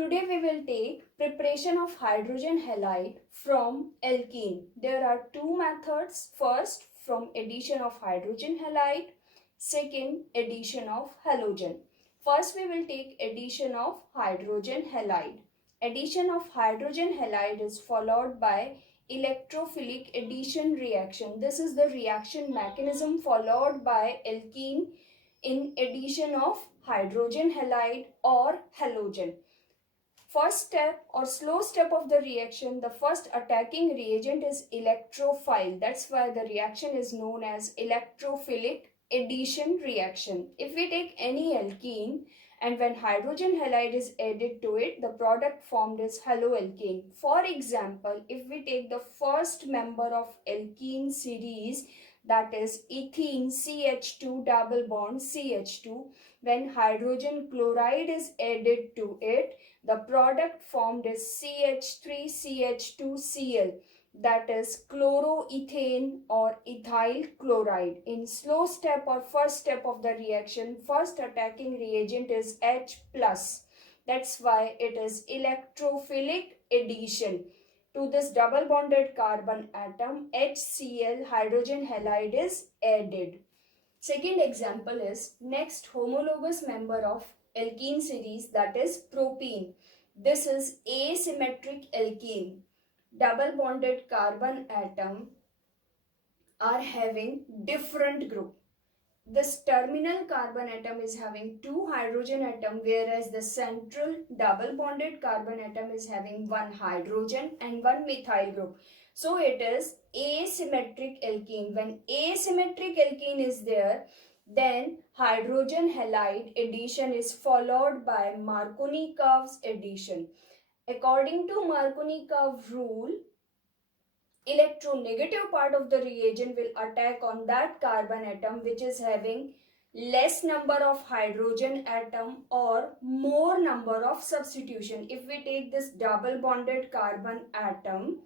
Today we will take preparation of hydrogen halide from alkene. There are two methods. First, from addition of hydrogen halide. Second, addition of halogen. First, we will take addition of hydrogen halide. Addition of hydrogen halide is followed by electrophilic addition reaction. This is the reaction mechanism followed by alkene in addition of hydrogen halide or halogen. First step or slow step of the reaction, the first attacking reagent is electrophile. That's why the reaction is known as electrophilic addition reaction. If we take any alkene and when hydrogen halide is added to it, the product formed is haloalkane. For example, if we take the first member of alkene series, that is ethene CH2 double bond CH2, when hydrogen chloride is added to it, the product formed is CH3CH2Cl, that is chloroethane or ethyl chloride. In slow step or first step of the reaction, first attacking reagent is H+. That's why it is electrophilic addition. To this double bonded carbon atom, HCl hydrogen halide is added. Second example is next homologous member of alkene series, that is propene. This is asymmetric alkene. Double bonded carbon atom are having different group. This terminal carbon atom is having two hydrogen atom, whereas the central double bonded carbon atom is having one hydrogen and one methyl group. So it is asymmetric alkene. When asymmetric alkene is there, then hydrogen halide addition is followed by Marconi-Curve's addition. According to Marconi-Curve rule, electronegative part of the reagent will attack on that carbon atom which is having less number of hydrogen atom or more number of substitution. If we take this double bonded carbon atom,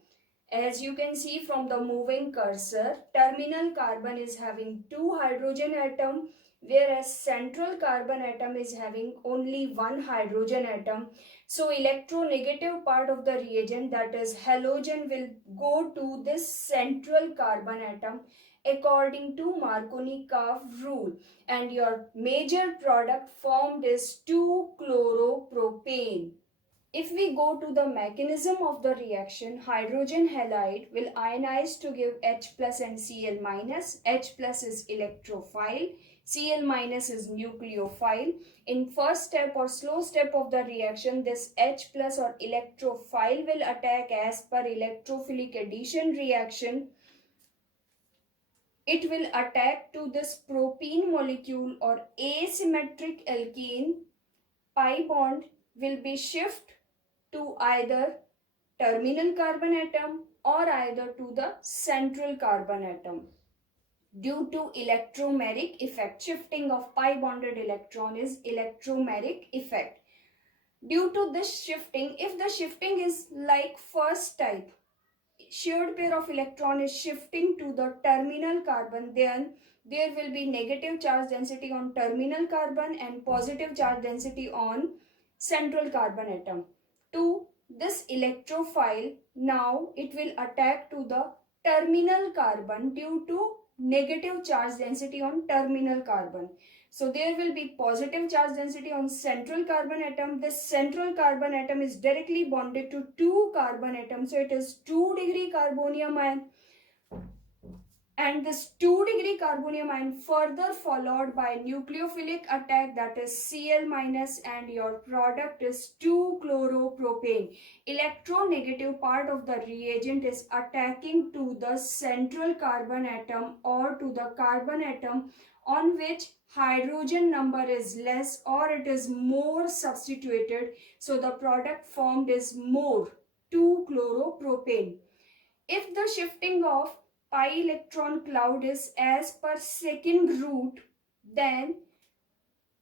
as you can see from the moving cursor, terminal carbon is having two hydrogen atom, whereas central carbon atom is having only one hydrogen atom. So electronegative part of the reagent, that is halogen, will go to this central carbon atom according to Marconi-Curve rule, and your major product formed is 2-chloropropane. If we go to the mechanism of the reaction, hydrogen halide will ionize to give H plus and Cl minus. H plus is electrophile, Cl minus is nucleophile. In first step or slow step of the reaction, this H plus or electrophile will attack as per electrophilic addition reaction. It will attack to this propene molecule or asymmetric alkene. Pi bond will be shift to either terminal carbon atom or either to the central carbon atom. Due to electromeric effect, shifting of pi bonded electron is electromeric effect. Due to this shifting, if the shifting is like first type, shared pair of electron is shifting to the terminal carbon, then there will be negative charge density on terminal carbon and positive charge density on central carbon atom. To this electrophile, now it will attack to the terminal carbon due to negative charge density on terminal carbon. So there will be positive charge density on central carbon atom. This central carbon atom is directly bonded to two carbon atoms. So it is 2-degree carbonium ion. And this 2-degree carbonium ion further followed by nucleophilic attack, that is Cl minus, and your product is 2-chloropropane. Electronegative part of the reagent is attacking to the central carbon atom or to the carbon atom on which hydrogen number is less or it is more substituted. So the product formed is more 2-chloropropane. If the shifting of pi electron cloud is as per second root, then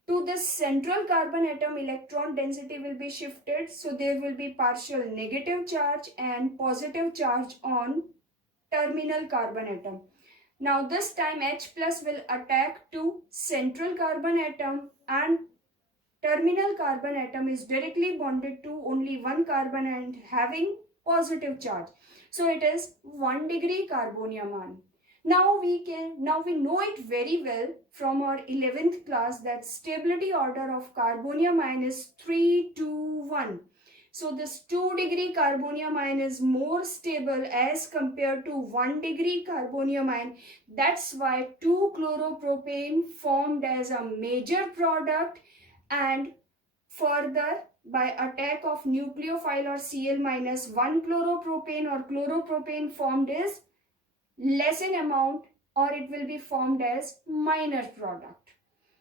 to this central carbon atom electron density will be shifted. So there will be partial negative charge and positive charge on terminal carbon atom. Now this time H plus will attack to central carbon atom and terminal carbon atom is directly bonded to only one carbon and having positive charge. So it is 1 degree carbonium. Now we know it very well from our 11th class that stability order of carbonium ion is 3 to 1. So this 2 degree carbonium ion is more stable as compared to 1 degree carbonium ion. That's why 2-chloropropane formed as a major product, and further by attack of nucleophile or Cl minus 1-chloropropane or chloropropane formed is less in amount, or it will be formed as minor product.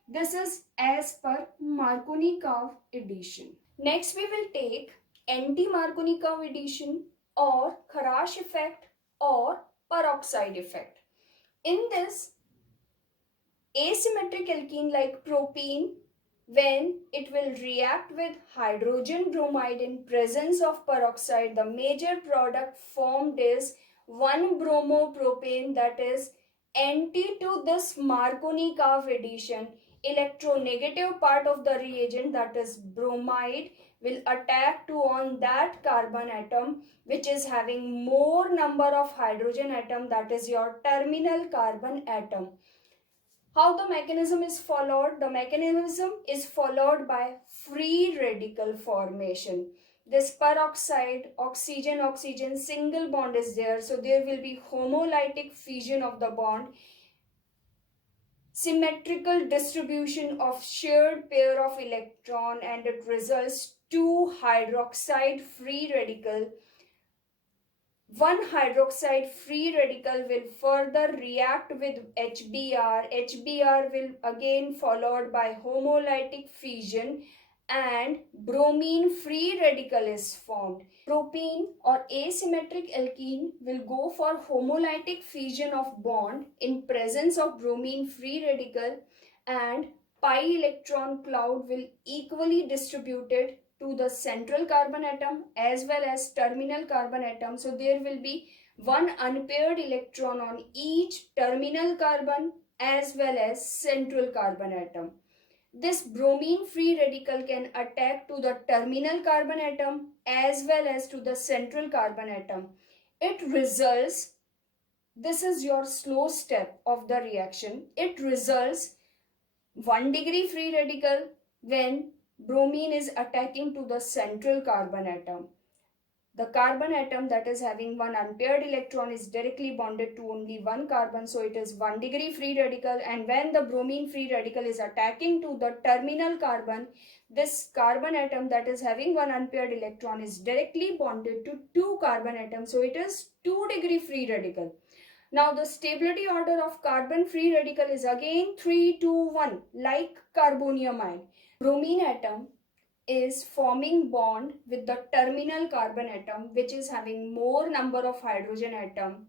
This is as per Markovnikov addition. Next we will take anti-Markovnikov addition or Kharash effect or peroxide effect. In this, asymmetric alkene like propene, when it will react with hydrogen bromide in presence of peroxide, the major product formed is 1-bromopropane, that is anti to this Markovnikov addition. Electronegative part of the reagent, that is bromide, will attack to on that carbon atom which is having more number of hydrogen atom, that is your terminal carbon atom. How the mechanism is followed? The mechanism is followed by free radical formation. This peroxide, oxygen single bond is there, so there will be homolytic fusion of the bond, symmetrical distribution of shared pair of electron, and it results 2 hydroxide free radical. One hydroxide free radical will further react with HBr. HBr will again followed by homolytic fusion and bromine free radical is formed. Propene or asymmetric alkene will go for homolytic fusion of bond in presence of bromine free radical, and pi electron cloud will equally distributed to the central carbon atom as well as terminal carbon atom. So there will be one unpaired electron on each terminal carbon as well as central carbon atom. This bromine free radical can attack to the terminal carbon atom as well as to the central carbon atom. It results, this is your slow step of the reaction, it results 1 degree free radical when bromine is attacking to the central carbon atom. The carbon atom that is having one unpaired electron is directly bonded to only one carbon, so it is 1 degree free radical, and when the bromine free radical is attacking to the terminal carbon, this carbon atom that is having one unpaired electron is directly bonded to two carbon atoms, so it is 2 degree free radical. Now the stability order of carbon free radical is again 3 to 1 like carbonium ion. Bromine atom is forming bond with the terminal carbon atom which is having more number of hydrogen atom.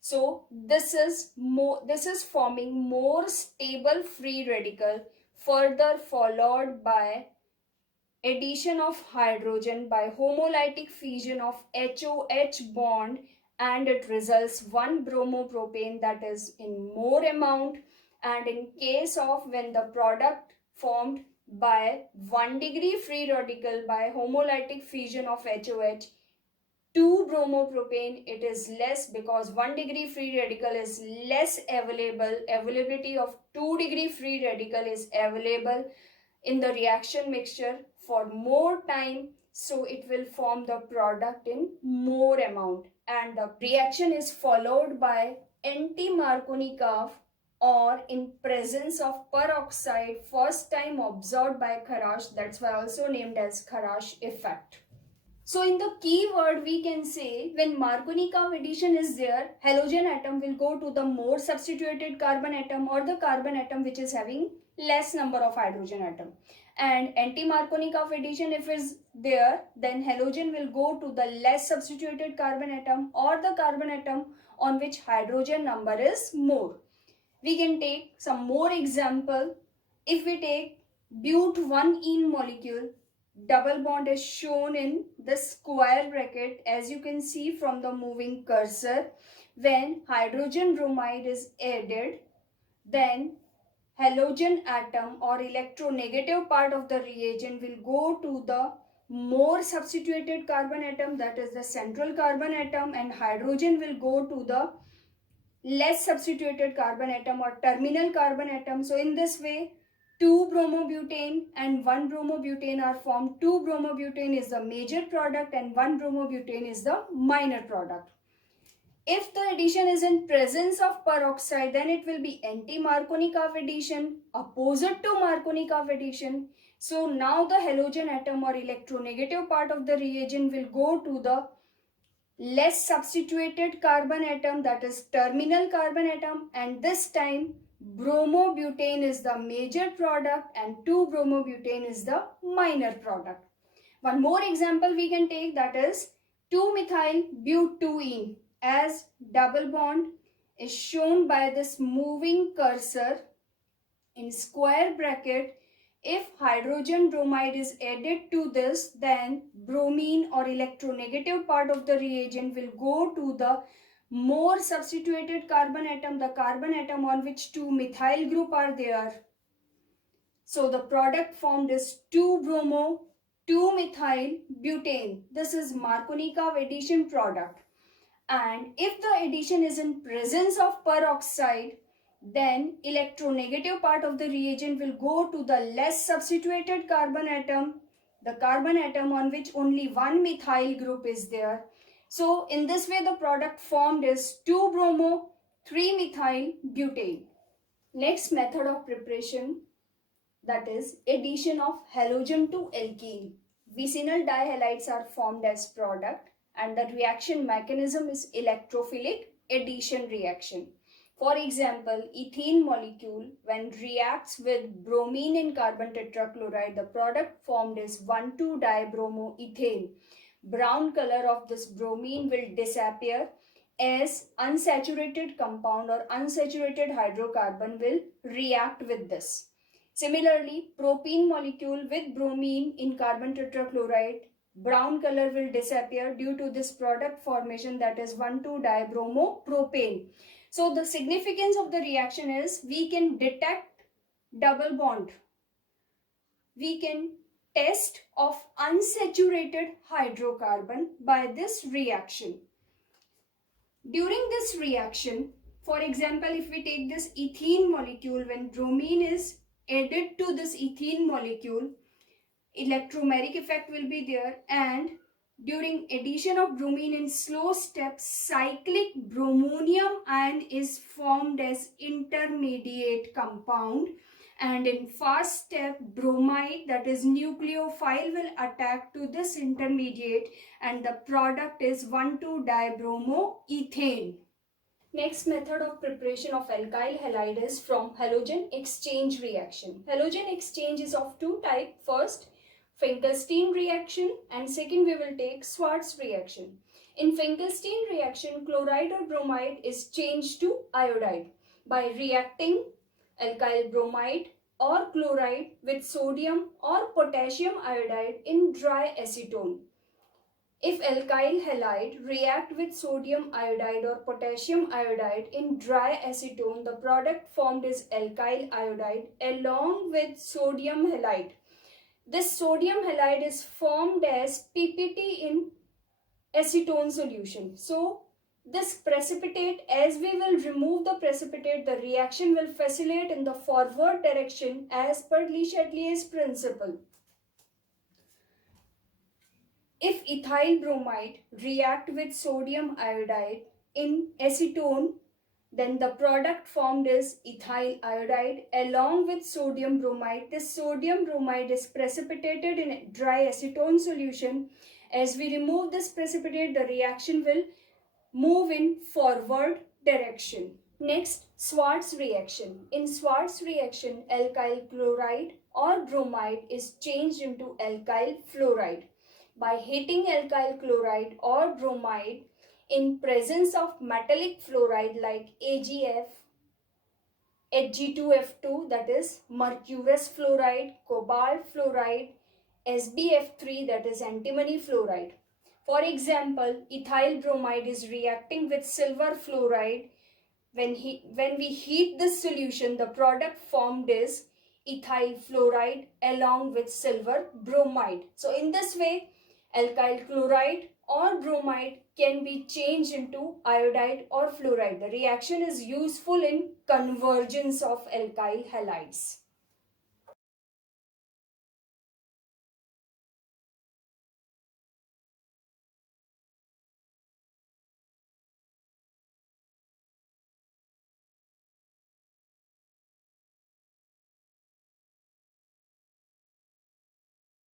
So this is forming more stable free radical, further followed by addition of hydrogen by homolytic fusion of HOH bond, and it results 1-bromopropane, that is in more amount. And in case of when the product formed by 1 degree free radical by homolytic fusion of HOH, 2-bromopropane, it is less because 1 degree free radical is less available. Availability of 2 degree free radical is available in the reaction mixture for more time, so it will form the product in more amount, and the reaction is followed by anti-Markovnikov or in presence of peroxide, first time observed by Kharash, that's why also named as Kharash effect. So in the keyword we can say when Markovnikov addition is there, halogen atom will go to the more substituted carbon atom or the carbon atom which is having less number of hydrogen atom. And anti-Markovnikov addition if is there, then halogen will go to the less substituted carbon atom or the carbon atom on which hydrogen number is more. We can take some more example. If we take but1-ene molecule, double bond is shown in the square bracket as you can see from the moving cursor. When hydrogen bromide is added, then halogen atom or electronegative part of the reagent will go to the more substituted carbon atom, that is the central carbon atom, and hydrogen will go to the less substituted carbon atom or terminal carbon atom. So in this way, 2 bromobutane and 1 bromobutane are formed. 2 bromobutane is the major product and 1 bromobutane is the minor product. If the addition is in presence of peroxide, then it will be anti-Markovnikov addition, opposite to Markovnikov addition. So now the halogen atom or electronegative part of the reagent will go to the less substituted carbon atom, that is terminal carbon atom, and this time bromobutane is the major product and 2 bromobutane is the minor product. One more example we can take, that is 2-methyl butene, as double bond is shown by this moving cursor in square bracket. If hydrogen bromide is added to this, then bromine or electronegative part of the reagent will go to the more substituted carbon atom, the carbon atom on which 2-methyl group are there. So the product formed is 2-bromo 2-methyl butane. This is Markovnikov addition product. And if the addition is in presence of peroxide, then electronegative part of the reagent will go to the less substituted carbon atom, the carbon atom on which only 1 methyl group is there. So in this way the product formed is 2-bromo 3-methyl butane. Next method of preparation, that is addition of halogen to alkene. Vicinal dihalides are formed as product and the reaction mechanism is electrophilic addition reaction. For example, ethene molecule when reacts with bromine in carbon tetrachloride, the product formed is 1,2-dibromoethane. Brown color of this bromine will disappear as unsaturated compound or unsaturated hydrocarbon will react with this. Similarly, propene molecule with bromine in carbon tetrachloride, brown color will disappear due to this product formation, that is 1,2-dibromopropane. So the significance of the reaction is we can detect double bond. We can test of unsaturated hydrocarbon by this reaction. During this reaction, for example, if we take this ethene molecule, when bromine is added to this ethene molecule, electromeric effect will be there, and during addition of bromine in slow step, cyclic bromonium ion is formed as intermediate compound, and in fast step bromide, that is nucleophile, will attack to this intermediate and the product is 1,2-dibromoethane. Next method of preparation of alkyl halide is from halogen exchange reaction. Halogen exchange is of two types. First, Finkelstein reaction, and second we will take Schwarz reaction. In Finkelstein reaction, chloride or bromide is changed to iodide by reacting alkyl bromide or chloride with sodium or potassium iodide in dry acetone. If alkyl halide react with sodium iodide or potassium iodide in dry acetone, the product formed is alkyl iodide along with sodium halide. This sodium halide is formed as PPT in acetone solution. So this precipitate, as we will remove the precipitate, the reaction will facilitate in the forward direction as per Le Chatelier's principle. If ethyl bromide react with sodium iodide in acetone, then the product formed is ethyl iodide along with sodium bromide. This sodium bromide is precipitated in a dry acetone solution. As we remove this precipitate, the reaction will move in forward direction. Next, Schwarz reaction. In Schwarz reaction, alkyl chloride or bromide is changed into alkyl fluoride. By heating alkyl chloride or bromide in presence of metallic fluoride like AgF, Hg2F2, that is mercurous fluoride, cobalt fluoride, SbF3, that is antimony fluoride. For example, ethyl bromide is reacting with silver fluoride When we heat this solution, the product formed is ethyl fluoride along with silver bromide. So in this way, alkyl chloride or bromide can be changed into iodide or fluoride. The reaction is useful in convergence of alkyl halides.